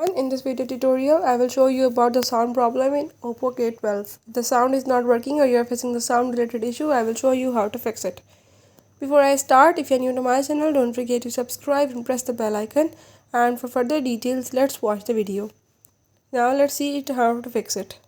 And in this video tutorial, I will show you about the sound problem in Oppo K12. If the sound is not working or you are facing the sound related issue, I will show you how to fix it. Before I start, if you are new to my channel, don't forget to subscribe and press the bell icon. And for further details, let's watch the video. Now let's see how to fix it.